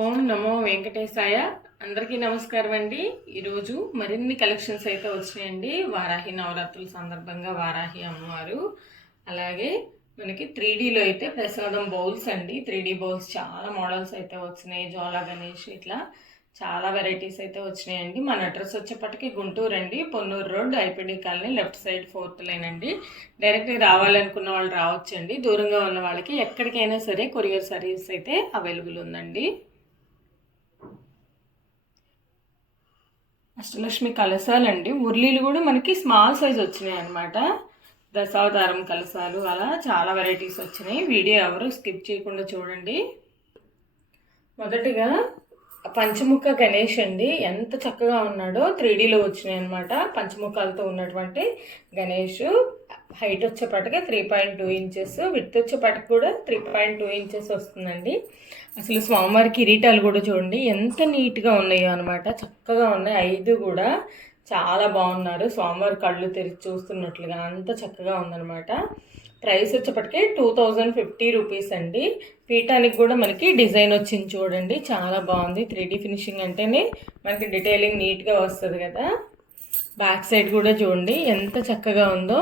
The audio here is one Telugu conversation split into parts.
ఓం నమో వెంకటేశాయ. అందరికీ నమస్కారం అండి. ఈరోజు మరిన్ని కలెక్షన్స్ అయితే వచ్చినాయండి. వారాహి నవరాత్రుల సందర్భంగా వారాహి అమ్మవారు, అలాగే మనకి 3Dలో అయితే ప్రసాదం బౌల్స్ అండి. 3D బౌల్స్ చాలా మోడల్స్ అయితే వచ్చినాయి. జ్వాలా గణేష్ ఇట్లా చాలా వెరైటీస్ అయితే వచ్చినాయండి. మన అడ్రస్ వచ్చేప్పటికి గుంటూరు అండి, Ponnur road, IPD colony, left side 4th line అండి. డైరెక్ట్గా రావాలనుకున్న వాళ్ళు రావచ్చండి. దూరంగా ఉన్న వాళ్ళకి ఎక్కడికైనా సరే కొరియర్ సర్వీస్ అయితే అవైలబుల్ ఉందండి. అష్టలక్ష్మి కలశాలండి. మురళీలు కూడా మనకి స్మాల్ సైజ్ వచ్చినాయి అనమాట. దశావతారం కలశాలు అలా చాలా వెరైటీస్ వచ్చినాయి. వీడియో ఎవరు స్కిప్ చేయకుండా చూడండి. మొదటిగా పంచముఖ గణేష్ అండి. ఎంత చక్కగా ఉన్నాడో. 3Dలో వచ్చినాయి అనమాట. పంచముఖాలతో ఉన్నటువంటి గణేష్. హైట్ వచ్చేపాటికి 3.2 ఇంచెస్, విడ్త్ వచ్చేపాటికి కూడా 3.2 ఇంచెస్ వస్తుందండి. అసలు స్వామివారి కిరీటాలు కూడా చూడండి ఎంత నీట్గా ఉన్నాయో అనమాట. చక్కగా ఉన్నాయి. 5 కూడా చాలా బాగున్నారు. స్వామివారి కళ్ళు తెరిచి చూస్తున్నట్లుగా అంత చక్కగా ఉందన్నమాట. ప్రైస్ వచ్చేప్పటికి 2050 రూపీస్ అండి. పీఠానికి కూడా మనకి డిజైన్ వచ్చింది చూడండి, చాలా బాగుంది. 3D ఫినిషింగ్ అంటేనే మనకి డీటెయిలింగ్ నీట్గా వస్తుంది కదా. బ్యాక్ సైడ్ కూడా చూడండి ఎంత చక్కగా ఉందో.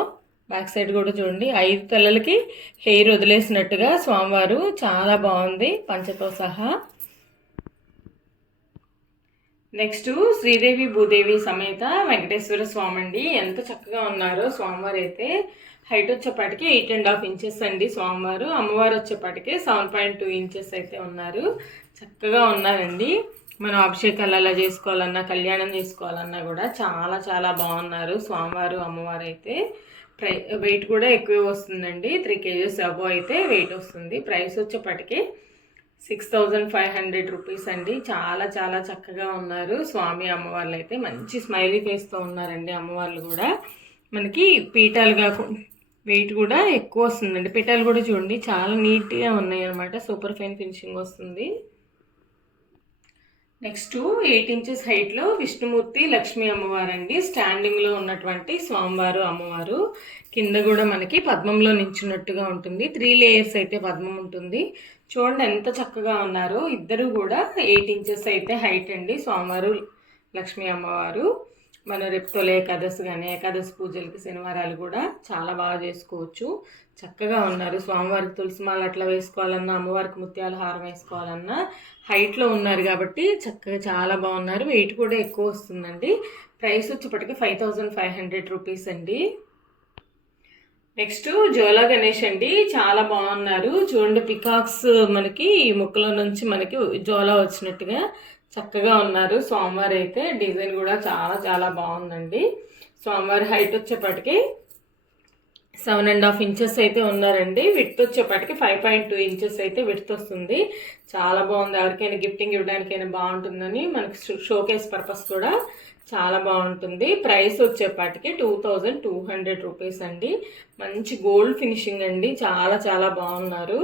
బ్యాక్ సైడ్ కూడా చూడండి 5 తలలకి హెయిర్ వదిలేసినట్టుగా స్వామివారు, చాలా బాగుంది పంచతో సహా. నెక్స్ట్ శ్రీదేవి భూదేవి సమేత వెంకటేశ్వర స్వామి అండి. ఎంత చక్కగా ఉన్నారో స్వామివారు అయితే. హైట్ వచ్చేపాటికి 8.5 ఇంచెస్ అండి స్వామివారు. అమ్మవారు వచ్చేపాటికి 7.2 ఇంచెస్ అయితే ఉన్నారు. చక్కగా ఉన్నారండి. మనం అభిషేకాలు అలా చేసుకోవాలన్నా, కళ్యాణం చేసుకోవాలన్నా కూడా చాలా చాలా బాగున్నారు స్వామివారు అమ్మవారు అయితే. వెయిట్ కూడా ఎక్కువే వస్తుందండి. 3 kgs అబో అయితే వెయిట్ వస్తుంది. ప్రైస్ వచ్చేప్పటికి 6500 రూపీస్ అండి. చాలా చాలా చక్కగా ఉన్నారు స్వామి అమ్మవార్లు అయితే. మంచి స్మైలీ ఫేస్తో ఉన్నారండి అమ్మవార్లు కూడా. మనకి పీఠాలు కాకుండా వెయిట్ కూడా ఎక్కువ వస్తుందండి. పీఠాలు కూడా చూడండి చాలా నీట్గా ఉన్నాయి అనమాట. సూపర్ ఫైన్ ఫినిషింగ్ వస్తుంది. నెక్స్ట్ 8 ఇంచెస్ హైట్లో విష్ణుమూర్తి లక్ష్మీ అమ్మవారు అండి. స్టాండింగ్లో ఉన్నటువంటి స్వామివారు అమ్మవారు. కింద కూడా మనకి పద్మంలో నించున్నట్టుగా ఉంటుంది. 3 లేయర్స్ అయితే పద్మం ఉంటుంది. చూడండి ఎంత చక్కగా ఉన్నారో. ఇద్దరు కూడా 8 ఇంచెస్ అయితే హైట్ అండి స్వామివారు లక్ష్మీ అమ్మవారు. మన రేపు తొలి ఏకాదశి కానీ ఏకాదశి పూజలకి శనివారాలు కూడా చాలా బాగా చేసుకోవచ్చు. చక్కగా ఉన్నారు. స్వామివారికి తులసిమాల అట్లా వేసుకోవాలన్నా, అమ్మవారికి ముత్యాల హారం వేసుకోవాలన్నా హైట్లో ఉన్నారు కాబట్టి చక్కగా చాలా బాగున్నారు. వెయిట్ కూడా ఎక్కువ వస్తుందండి. ప్రైస్ వచ్చేప్పటికి 5500 రూపీస్ అండి. నెక్స్ట్ జ్వాలా గణేష్ అండి. చాలా బాగున్నారు. చూడండి పికాక్స్ మనకి ఈ ముక్కలో నుంచి మనకి జ్వాలా వచ్చినట్టుగా చక్కగా ఉన్నారు స్వామివారు అయితే. డిజైన్ కూడా చాలా చాలా బాగుందండి. స్వామివారి హైట్ వచ్చేప్పటికి 7.5 ఇంచెస్ అయితే ఉన్నారండి. విడ్త్ వచ్చేప్పటికి 5.2 ఇంచెస్ అయితే విడ్త్ వస్తుంది. చాలా బాగుంది. ఎవరికైనా గిఫ్టింగ్ ఇవ్వడానికైనా బాగుంటుందని మనకి షోకేస్ పర్పస్ కూడా చాలా బాగుంటుంది. ప్రైస్ వచ్చేప్పటికి 2200 రూపీస్ అండి. మంచి గోల్డ్ ఫినిషింగ్ అండి. చాలా చాలా బాగున్నారు.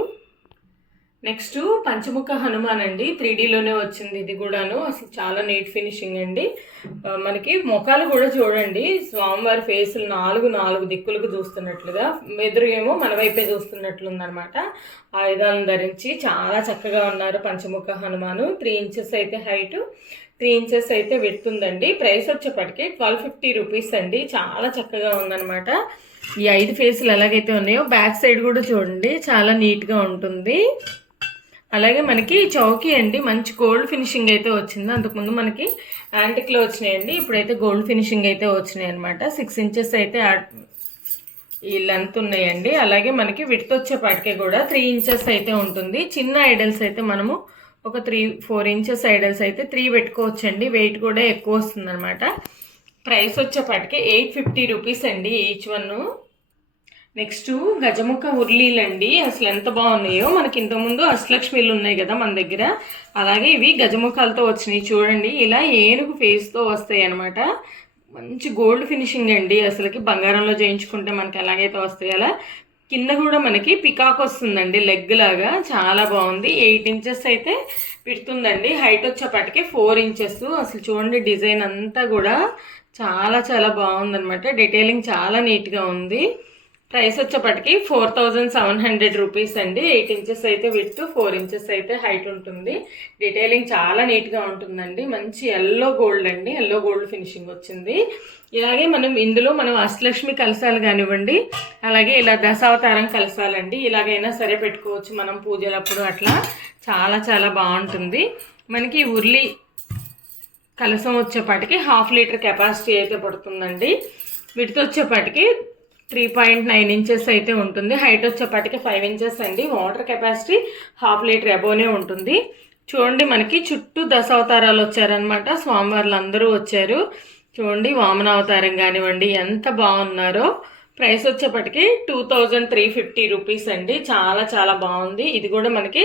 నెక్స్ట్ పంచముఖ హనుమాన్ అండి. 3Dలోనే వచ్చింది ఇది కూడాను. అసలు చాలా నీట్ ఫినిషింగ్ అండి. మనకి ముఖాలు కూడా చూడండి స్వామివారి ఫేసులు 4 దిక్కులకు చూస్తున్నట్లుగా, ఎదురుగేమో మన వైపే చూస్తున్నట్లుందనమాట. ఆయుధాలను ధరించి చాలా చక్కగా ఉన్నారు పంచముఖ హనుమాను. 3 ఇంచెస్ అయితే హైట్, 3 ఇంచెస్ అయితే విడుతుందండి. ప్రైస్ వచ్చేప్పటికి 1250 రూపీస్ అండి. చాలా చక్కగా ఉందనమాట. ఈ 5 ఫేసులు ఎలాగైతే ఉన్నాయో బ్యాక్ సైడ్ కూడా చూడండి చాలా నీట్గా ఉంటుంది. అలాగే మనకి చౌకీ అండి. మంచి గోల్డ్ ఫినిషింగ్ అయితే వచ్చింది. అంతకుముందు మనకి యాంటిక్లో వచ్చినాయండి. ఇప్పుడైతే గోల్డ్ ఫినిషింగ్ అయితే వచ్చినాయి అనమాట. 6 ఇంచెస్ అయితే ఈ లెంత్ ఉన్నాయండి. అలాగే మనకి విడ్త్ వచ్చేపాటికే కూడా 3 ఇంచెస్ అయితే ఉంటుంది. చిన్న ఐడల్స్ అయితే మనము ఒక 3-4 ఇంచెస్ ఐడల్స్ అయితే 3 పెట్టుకోవచ్చండి. వెయిట్ కూడా ఎక్కువ వస్తుంది అనమాట. ప్రైస్ వచ్చేపాటికి 850 రూపీస్ అండి ఈచ్ వన్. నెక్స్ట్ గజముఖ ఉర్లీలండి. అసలు ఎంత బాగున్నాయో. మనకి ఇంతకుముందు అష్టలక్ష్మిలు ఉన్నాయి కదా మన దగ్గర, అలాగే ఇవి గజముఖాలతో వచ్చినాయి చూడండి. ఇలా ఏనుగు ఫేస్తో వస్తాయి అనమాట. మంచి గోల్డ్ ఫినిషింగ్ అండి. అసలుకి బంగారంలో చేయించుకుంటే మనకి ఎలాగైతే వస్తాయి అలా. కింద కూడా మనకి పికాక్ వస్తుందండి లెగ్ లాగా. చాలా బాగుంది. 8 ఇంచెస్ అయితే పెడుతుందండి. హైట్ వచ్చేప్పటికి 4 ఇంచెస్. అసలు చూడండి డిజైన్ అంతా కూడా చాలా చాలా బాగుందనమాట. డీటెయిలింగ్ చాలా నీట్గా ఉంది. ప్రైస్ వచ్చేప్పటికి 4700 రూపీస్ అండి. 8 ఇంచెస్ అయితే విడ్త్, 4 ఇంచెస్ అయితే హైట్ ఉంటుంది. డీటెయిలింగ్ చాలా నీట్గా ఉంటుందండి. మంచి ఎల్లో గోల్డ్ అండి, ఎల్లో గోల్డ్ ఫినిషింగ్ వచ్చింది. ఇలాగే ఇందులో మనం అష్టలక్ష్మి కలశాలు కానివ్వండి, అలాగే ఇలా దశావతారం కలశాలండి, ఇలాగైనా సరే పెట్టుకోవచ్చు మనం పూజలప్పుడు. అట్లా చాలా చాలా బాగుంటుంది. మనకి ఉర్లి కలశం వచ్చేపాటికి 1/2 లీటర్ కెపాసిటీ అయితే పడుతుందండి. విడ్త్ వచ్చేపాటికి 3.9 ఇంచెస్ అయితే ఉంటుంది. హైట్ వచ్చేపాటికి 5 ఇంచెస్ అండి. వాటర్ కెపాసిటీ 1/2 లీటర్ అబోనే ఉంటుంది. చూడండి, మనకి చుట్టూ దశావతారాలు వచ్చారనమాట. స్వామివార్లు అందరూ వచ్చారు. చూడండి, వామన అవతారం కానివ్వండి ఎంత బాగున్నారో. ప్రైస్ వచ్చేప్పటికి 2350 రూపీస్ అండి. చాలా చాలా బాగుంది. ఇది కూడా మనకి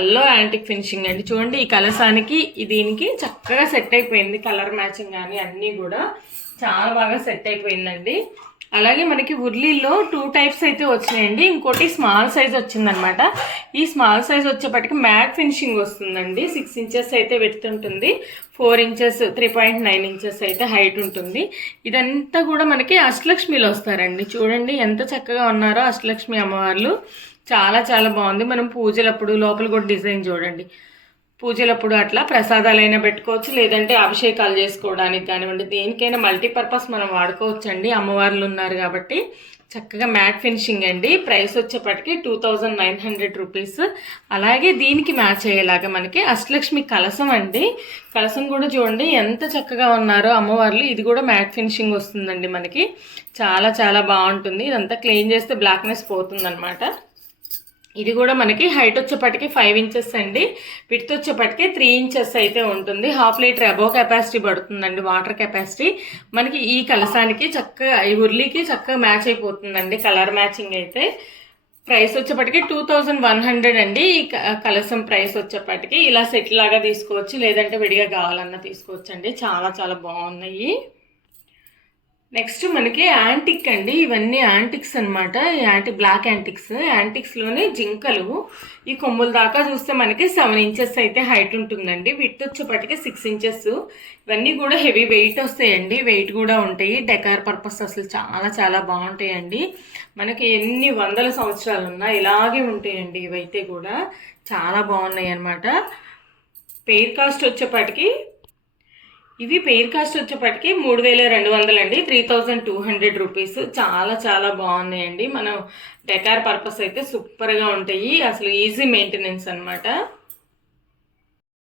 ఎల్లో యాంటిక్ ఫినిషింగ్ అండి. చూడండి, ఈ కలశానికి దీనికి చక్కగా సెట్ అయిపోయింది. కలర్ మ్యాచింగ్ కానీ అన్నీ కూడా చాలా బాగా సెట్ అయిపోయిందండి. అలాగే మనకి ఉర్లీలో 2 టైప్స్ అయితే వచ్చినాయండి. ఇంకోటి స్మాల్ సైజ్ వచ్చిందనమాట. ఈ స్మాల్ సైజ్ వచ్చేప్పటికి మ్యాట్ ఫినిషింగ్ వస్తుందండి. 6 ఇంచెస్ అయితే విడ్త్ ఉంటుంది, 4 ఇంచెస్ 3.9 ఇంచెస్ అయితే హైట్ ఉంటుంది. ఇదంతా కూడా మనకి అష్టలక్ష్మిలో వస్తారండి. చూడండి ఎంత చక్కగా ఉన్నారో అష్టలక్ష్మి అమ్మవార్లు. చాలా చాలా బాగుంది. మనం పూజలప్పుడు లోపల కూడా డిజైన్ చూడండి. పూజలప్పుడు అట్లా ప్రసాదాలైనా పెట్టుకోవచ్చు, లేదంటే అభిషేకాలు చేసుకోవడానికి కానివ్వండి, దేనికైనా మల్టీపర్పస్ మనం వాడుకోవచ్చండి. అమ్మవార్లు ఉన్నారు కాబట్టి చక్కగా మ్యాట్ ఫినిషింగ్ అండి. ప్రైస్ వచ్చేప్పటికి 2900 రూపీస్. అలాగే దీనికి మ్యాచ్ అయ్యేలాగా మనకి అష్టలక్ష్మి కలసం అండి. కలసం కూడా చూడండి ఎంత చక్కగా ఉన్నారో అమ్మవార్లు. ఇది కూడా మ్యాట్ ఫినిషింగ్ వస్తుందండి మనకి. చాలా చాలా బాగుంటుంది. ఇదంతా క్లీన్ చేస్తే బ్లాక్నెస్ పోతుందన్నమాట. ఇది కూడా మనకి హైట్ వచ్చేప్పటికి 5 ఇంచెస్ అండి. విడ్త్ వచ్చేప్పటికి 3 ఇంచెస్ అయితే ఉంటుంది. 1/2 లీటర్ అబోవ్ కెపాసిటీ పడుతుందండి, వాటర్ కెపాసిటీ. మనకి ఈ కలసానికి చక్కగా, ఈ ఉర్లీకి చక్కగా మ్యాచ్ అయిపోతుందండి, కలర్ మ్యాచింగ్ అయితే. ప్రైస్ వచ్చేప్పటికి 2100 అండి. ఈ కలసం ప్రైస్ వచ్చేప్పటికి. ఇలా సెట్ లాగా తీసుకోవచ్చు, లేదంటే విడిగా కావాలన్నా తీసుకోవచ్చు అండి. చాలా చాలా బాగున్నాయి. నెక్స్ట్ మనకి యాంటిక్ అండి. ఇవన్నీ యాంటిక్స్ అనమాట. బ్లాక్ యాంటిక్స్లోనే జింకలు. ఈ కొమ్ముల దాకా చూస్తే మనకి 7 ఇంచెస్ అయితే హైట్ ఉంటుందండి. విడ్త్ వచ్చేప్పటికి 6 ఇంచెస్. ఇవన్నీ కూడా హెవీ వెయిట్ వస్తాయండి, వెయిట్ కూడా ఉంటాయి. డెకార్ పర్పస్ అసలు చాలా చాలా బాగుంటాయండి. మనకి ఎన్ని వందల సంవత్సరాలు ఉన్నా ఇలాగే ఉంటాయండి. ఇవైతే కూడా చాలా బాగున్నాయి అనమాట. పెయిర్ కాస్ట్ వచ్చేప్పటికి ఇవి పెయిర్ కాస్ట్ వచ్చేప్పటికి 3200 అండి. 3200 రూపీస్. చాలా చాలా బాగున్నాయండి. మనం డెకార్ పర్పస్ అయితే సూపర్గా ఉంటాయి. అసలు ఈజీ మెయింటెనెన్స్ అనమాట.